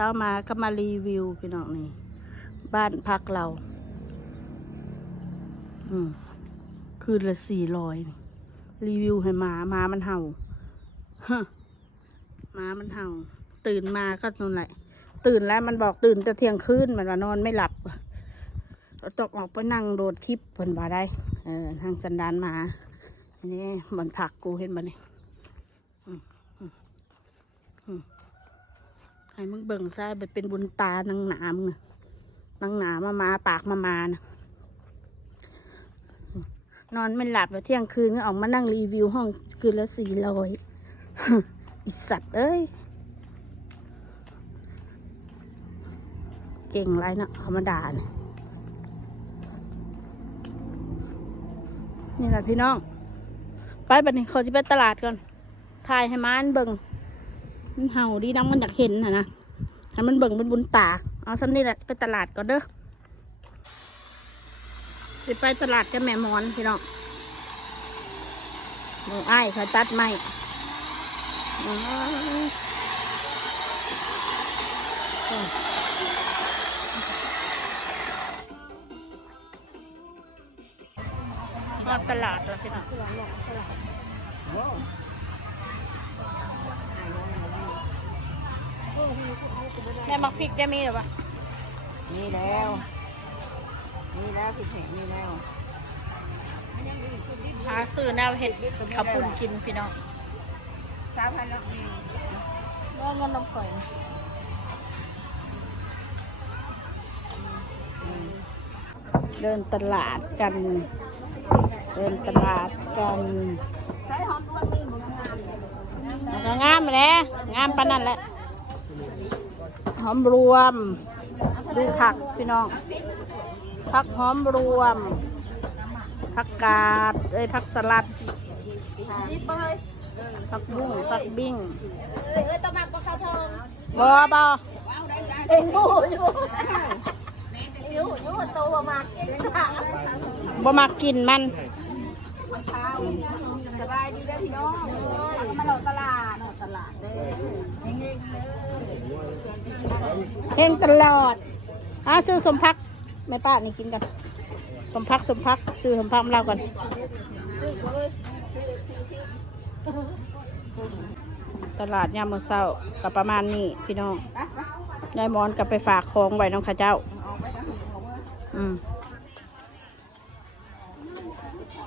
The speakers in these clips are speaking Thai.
เช้ามาก็มารีวิวพี่น้องนี่บ้านพักเราคืนละ400รีวิวให้หมามันเห่าหมามันเห่าตื่นมาก็นอนไหนตื่นแล้วมันบอกตื่นแต่เที่ยงคืนมันว่านอนไม่หลับเราตกออกไปนั่งโดดคลิปเพิ่นบ่ได้ทางสันดานหมาอันนี้มันผักกูเห็นบ่เนี่ยให้มึงเบิ่งซะไปเป็นบุญตานางหนามนะนางหนามาปากมานะนอนไม่หลับเที่ยงคืนก็ออกมานั่งรีวิวห้องคืนละ400อิสัตว์เอ้ยเก่งไรนะธรรมดาเนี่ยนี่แหละพี่น้องไปบัดนี้เขาจะไปตลาดก่อนถ่ายให้มันเบิ่งมันเห่าดีนังมันอยากเห็นนะให้มันเบิ่งเป็นบุญตาเอาซ้ำนี่แหละไปตลาดก่อนเด้อสิไปตลาดกับแม่มอนพี่น้องมืออ้ายเขาตัดไม้มาตลาดแล้วพี่น้องแม่มักพริกจะมีหรือเปล่ามีแล้วพริกแห้งมีแล้วหาซื้อแนวเห็ดข้าวปุ้นกินพี่น้อง3,000แล้วว่าเงินน้ำข่อยเดินตลาดกันงามเลยงามปานนั้นแหละหอมรวมดูผักพี่น้องผักหอมรวมผักกาดผักสลัดผักบุ้งผักบิ้งต้องมาบ่ข้าวทองบ่เอ็งอยู่โตบ่มากินมันสบายดีเด้อพี่น้องมาหลอกตลาดเด้อเฮงตลอดซื้อสมพักแม่ป้านี่กินกันสมพักซื้อสมพักมาเล่ากันตลาดยามมื้อเช้ากับประมาณนี้พี่น้องยายมอนกับไปฝากของไว้น้องข้าเจ้า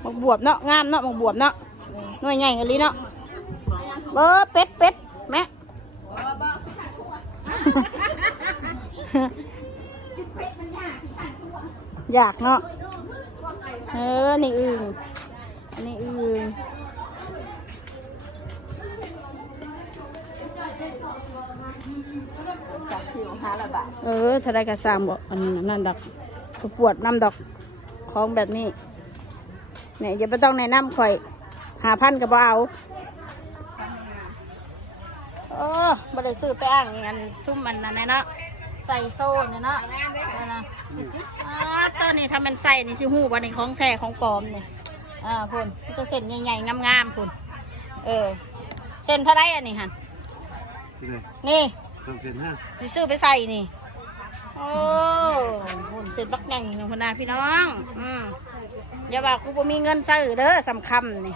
หมกบวบเนาะงามเนาะหมกบวบเนาะหน่วยใหญ่กันลีเนาะเป็ดแม่อยากเนาะนี่อึ่งอันนี้อึ่งถ้าได้กระซังบอกอันนั่นดอกปวดน้ำดอกของแบบนี้เนี่ยอย่าไปต้องแนะนำข่อย5,000กับเอาบ่ได้ซื้อไปอ้างงั้นซุ่มมันนั่นเนาะใส่โซ่เนี่ยเนาะตอนนี้ทำเป็นใส่นี่สิหูวันนี้ของแท้ของปลอมเนี่ยพุ่นก็เส้นใหญ่ๆงามๆพุ่นเส้นเท่าไรอันนี้ฮะนี่สิซื้อไปใส่นี่โอ้หุ่นเสร็จบักแง่งหนึ่งพนาพี่น้องอย่าว่ากูบ่มีเงินซื้อเด้อสำคัญนี่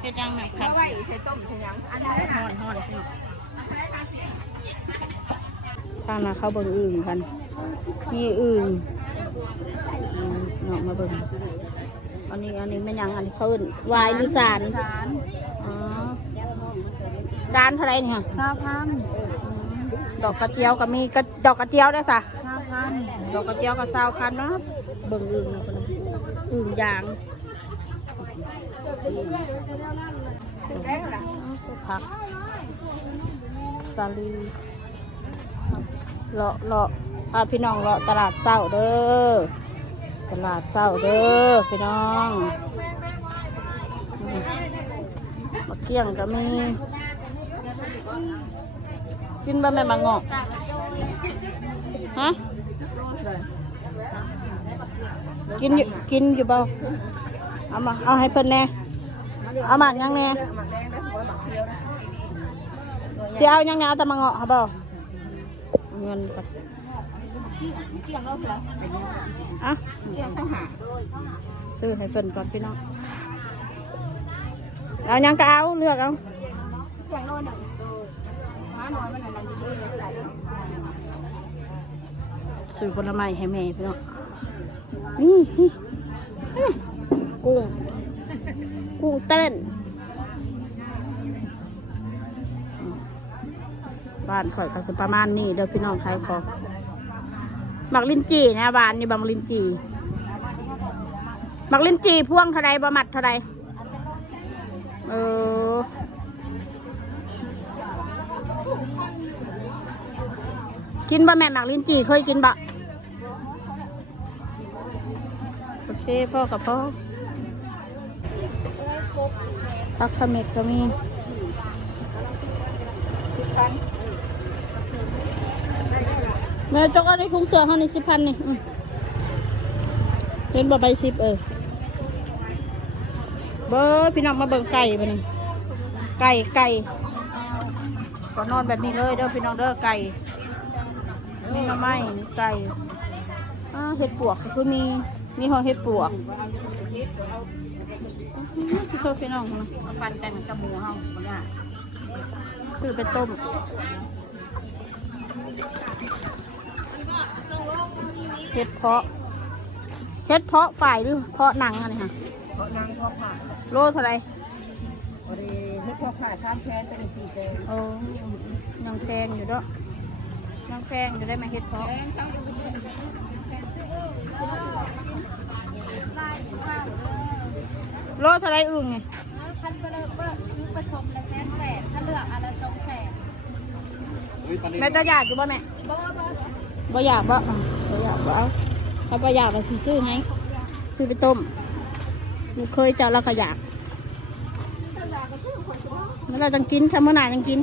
เฮ็ดยังไงครับใส่ต้มใส่ยังห่อนข้างหน้าเขาเบิ่งอึ่งกันมีอึ่งเนาะมาเบิ่งอันนี้ไม่ยังอันนี้เขาวายหรือสารด้านเท่าไรเนี่ย2,000ดอกกระเจียวก็มีดอกกระเจียวได้สะ2,000ดอกกระเจียวก็20,000นะเบิ่งอึ่งนะคนอึ่งยางผักสาลีเลาะพาพี่น้องเลาะตลาดเช้าเด้อพี่น้องมะเขือก็มีกินบะแม่บางงอกฮะ กินอยู่เปล่าเอาให้เพิ่นแน่เอาหมากยังแน่เสียเอายังแน่เอาแต่มาเงาะครับเปล่าเงินกับอ่ะซื้อให้เพิ่นก่อนพี่น้องเอายังก็เอาเลือกเอาซื้อผลไม้ให้แม่พี่น้องนี่กุ้งเต้นบ้านข่อยก็สิประมาณนี้เด้อพี่น้องขายของหมักลิ้นจี่นะบ้านนี่บังลิ้นจี่หมักลิ้นจี่พ่วงเท่าไรบะหมัดเท่าไรกินบะแม่หมักลิ้นจี่เคยกินบะโอเคพ่อกับพ่อตักขมิดก็มีแม่จกอันนี้พุงเสือเขาใน10,000นี่เห็นบ่ใบ10เบอร์พี่น้องมาเบิ่งไก่ไปนี่ไก่ก็นอนแบบนี้เลยเด้อพี่น้องเด้อไก่นี่มาไหมไก่เห็ดปวกก็คือมีห่อเห็ดปวกสิโทษพี่น้องนะปั่นแต่งกระหมูเฮาเนี่ยซื้อไปต้มเห็ดเพาะฝ่ายหรือเพาะหนังอะไรค่ะเพราะนางเพราะผ่าโลเท่าไรบริเฮ็ดเพราะผ่า3 แสนเป็น4 แสนโอ้ยังแพงอยู่ด้วยยังแพงอยู่ได้ไหมเห็ดเพาะโลเท่าไรอึ่งไงคันเบลอเบอร์ซื้อผสมละ180,000ถ้าเลือกอะไร200,000แม่จะอยากอยู่บ่แม่บ่อยากบ่เอาถ้าบ่อยากเราซื้อให้ซื้อไปต้มหนูเคยเจาะเราก็อยากเมื่อเราจังกินถ้าเมื่อไหร่จังกิน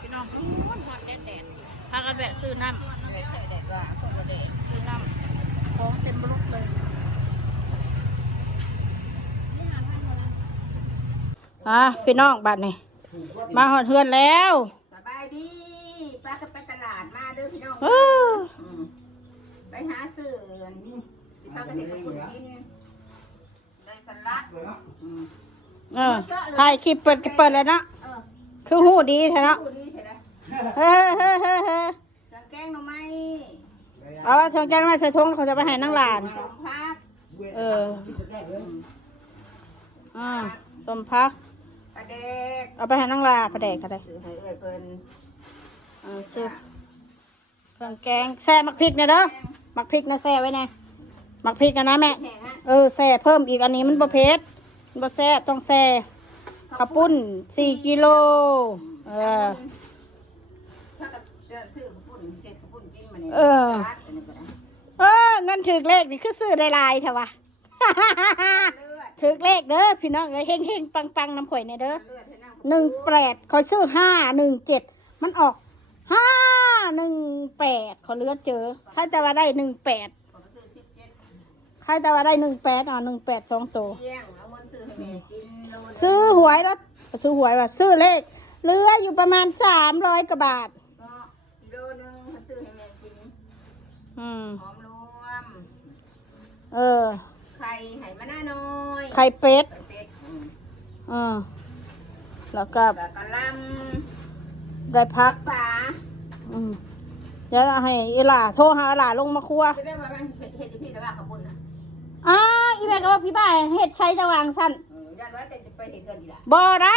พี่น้องแดดพากันแวะซื้อน้ำซื้อน้ำของเต็มรถเลยพี่น้องบัดนี่มาหอดเฮือนแล้วสบายดีป้าก็ไปตลาดมาเด้อพี่น้องไปหาซื้อที่เขาก็เห็นกับคุณกินเลยสลัดถ่ายคลิปเปิดเลยเนาะคือหูดีใช่เนาะแกงหน่อไม้เอาทางแกงมาใส่ทงเขาจะไปให้นั่งหลานสมพักปลาแดกเอาไปให้นั่งลาปลาแดกก็ได้ซื้อให้เพิ่นซื้อเครื่องแกงแซ่มักพริกเนี่ยเด้อมักพริกนะแซ่ไว้แน่มักพริกกันนะแม่แซ่เพิ่มอีกอันนี้มันบ่เผ็ดมันบ่แซ่ต้องแซ่ข้าวปุ้น4 กิโลเงินถือเลขนี่คือซื้อได้ลายใช่ปะถือเลขเด้อพี่น้องเฮงปังน้ำข่อยเนี่ยเด้อ18คอยซื้อ517มันออก518ขอเลือดเจอใครจะว่าได้18ใครจะว่าได้18 2 ตัวซื้อหวยแล้วซื้อหวยว่าซื้อเลขเหลืออยู่ประมาณ300 กว่าบาทกิโลนึงซื้อให้แม่กินหอมรวมไข่ไหมะน้าน้อยไข่เป็ดแล้วก็กะลำได้พักป่าเดี๋ยวให้อีหล่าโทรหาอีหล่าลงมาครัวจะได้มาเห็ดพี่แต่ว่าขบุญนะอีแม่ก็ว่าพี่บ้าเห็ดใช้จะวางสั้นยันว่าจะไปเห็ดกันดีละบ่ได้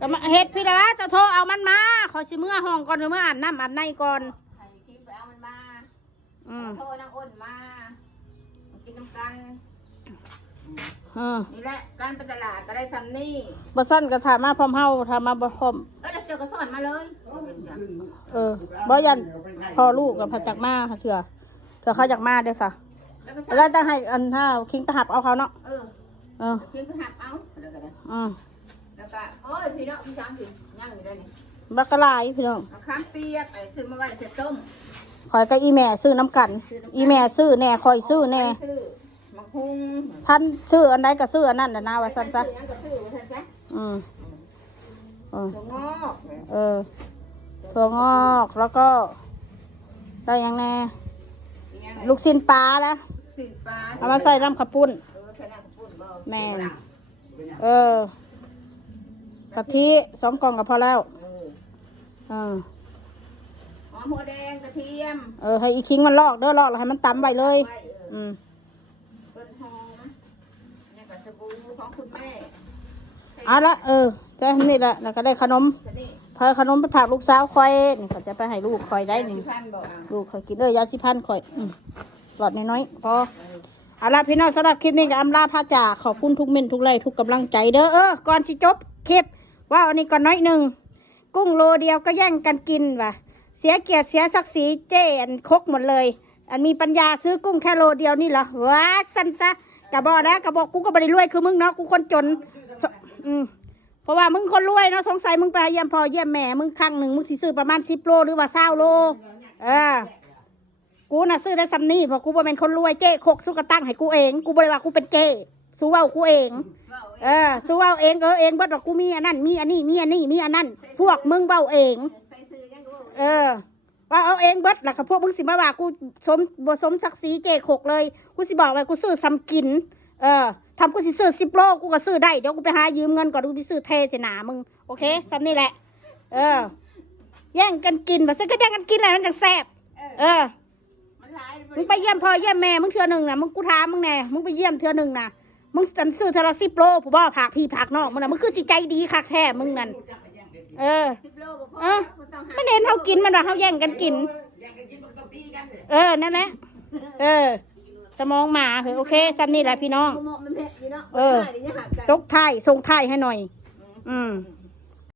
ก็เห็ดพี่แต่ว่าจะโทรเอามันมาขอสิเมื่อห้องก่อนหรือเมื่ออาบน้ำอาบในก่อนให้พี่ไปเอามันมาโทรนางอ้นมากินน้ำกันนี่แหละการไปตลาดก็ได้ซ้ำนี่บ่สั้นก็ถามมาพร้อมเฮาถามมาบ่พร้อมเดี๋ยวก็สอนมาเลยบ่ยันพอลูกกับพระจักมาเถื่อเขาอยากมาเด้อซะแล้วจะให้อันถ้าคิงไปหับเอาเขาเนาะคิงไปหับเอาแล้วก็ได้แ แล้วก็โอ้ยพี่น้องพี่ช้างสิย่างอยู่ได้นี่ บักกะลายพี่น้อง เอาข้ามเปียกซื้อมาไว้เสร็จต้ม คอยกับอีแม่ซื้อน้ำกัน อีแม่ซื้อแน่คอยซื้อแน่ ซื้อมังคุง พันซื้ออันใดก็ซื้ออันนั้นนะว่าซั่นซะ ซื้อหยังก็ซื้อว่าซั่นซะ อืมอืม ถั่วงอก ถั่วงอกแล้วก็ได้หยังแน่ อีหยัง ลูกชิ้นปลานะ สินปลา เอามาใส่น้ำข้าวปุ้น ใส่น้ำปุ่นบ่ แม่นกะทิ2 กล่องก็พอแล้วเออ หอมหัวแดงกระเทียม ให้อีคิงมันลอกเด้อลอกแล้วให้มันตำไว้เลย ไว้ อืม ต้นหอมเนี่ยกับสบู่ของคุณแม่ เอาละจะนี่แหละแล้วก็ได้ขนม ตัวนี้ พาขนมไปฝากลูกสาวคอยนี่เขาจะไปให้ลูกคอยได้นี่ พันบ่เอา ลูกคอยกินเลยยาสิพันคอยหลอดน้อยๆพอเอาละพี่น้องสำหรับคลิปนี้ก็อำลาพาจากขอบคุณทุกเม็ดทุกไลค์ทุกกำลังใจเด้อก่อนสิจบคลิปว่าอันนี้ก่อนน้อยหนึ่งกุ้งโลเดียวก็แย่งกันกินว่ะเสียเกียรติเสียศักดิ์ศรีเจ๊อันคกหมดเลยอันมีปัญญาซื้อกุ้งแค่โลเดียวนี่เหรอว้าสันซะกะบอกนะกะบอกกูก็ไม่ได้รวยคือมึงเนาะกูคนจนเพราะว่ามึงคนรวยเนาะสงสัยมึงไปเยี่ยมพ่อเยี่ยมแม่มึงครั้งหนึ่งมึงสิซื้อประมาณ10 โลหรือว่า20 โลกูน่ะซื้อได้ซ้ำนี่เพราะกูบ่เป็นคนรวยเจ๊คกสู้กระตั้งให้กูเองกูบ่ได้ว่ากูเป็นเจ๊สู้เว้ากูเองสู้เว้าเองเองบ่ดอกกูมีอันนั้นมีอันนี้มีอันนี้มีอันนั้นพวกมึงเว้าเอง ใส่ซื้อยังบ่ ว่าเอาเองเบิดล่ะกับพวกมึงสิมาว่ากูสมบ่สมศักดิ์ศรีเจ๊คกเลยกูสิบอกไว้กูซื้อซ้ำกินทำกูสิซื้อ10 โลกูก็ซื้อได้เดี๋ยวกูไปหายืมเงินก่อนกูไปซื้อเทใส่หนามึงโอเคซ้ำนี่แหละแย่งกันกินแบบก็แย่งกันกินอะไรมันจังแซ่บมันหลาย มึงไปเยี่ยมพ่อเยี่ยมแม่มึงเทื่อหนึ่งนะมึงกูถามมึงแน่มึงไปเยี่ยมเทื่อหนึ่งนะมึงซื้อเทอละ10 โลผู้บ่ผักพี่ผักนอกมึงนะมึงคือจิตใจดีคักแท้มึงนั่น10 โลบ่พอมันต้องหา มันเห็นเขากินมันว่าเขาแย่งกันกินนั่นแหละสมองหมาเหรอโอเคซ้ำนี่แหละพี่น้อง มันเผ็ดอยู่เนาะ ตกท้ายส่งท้ายให้หน่อย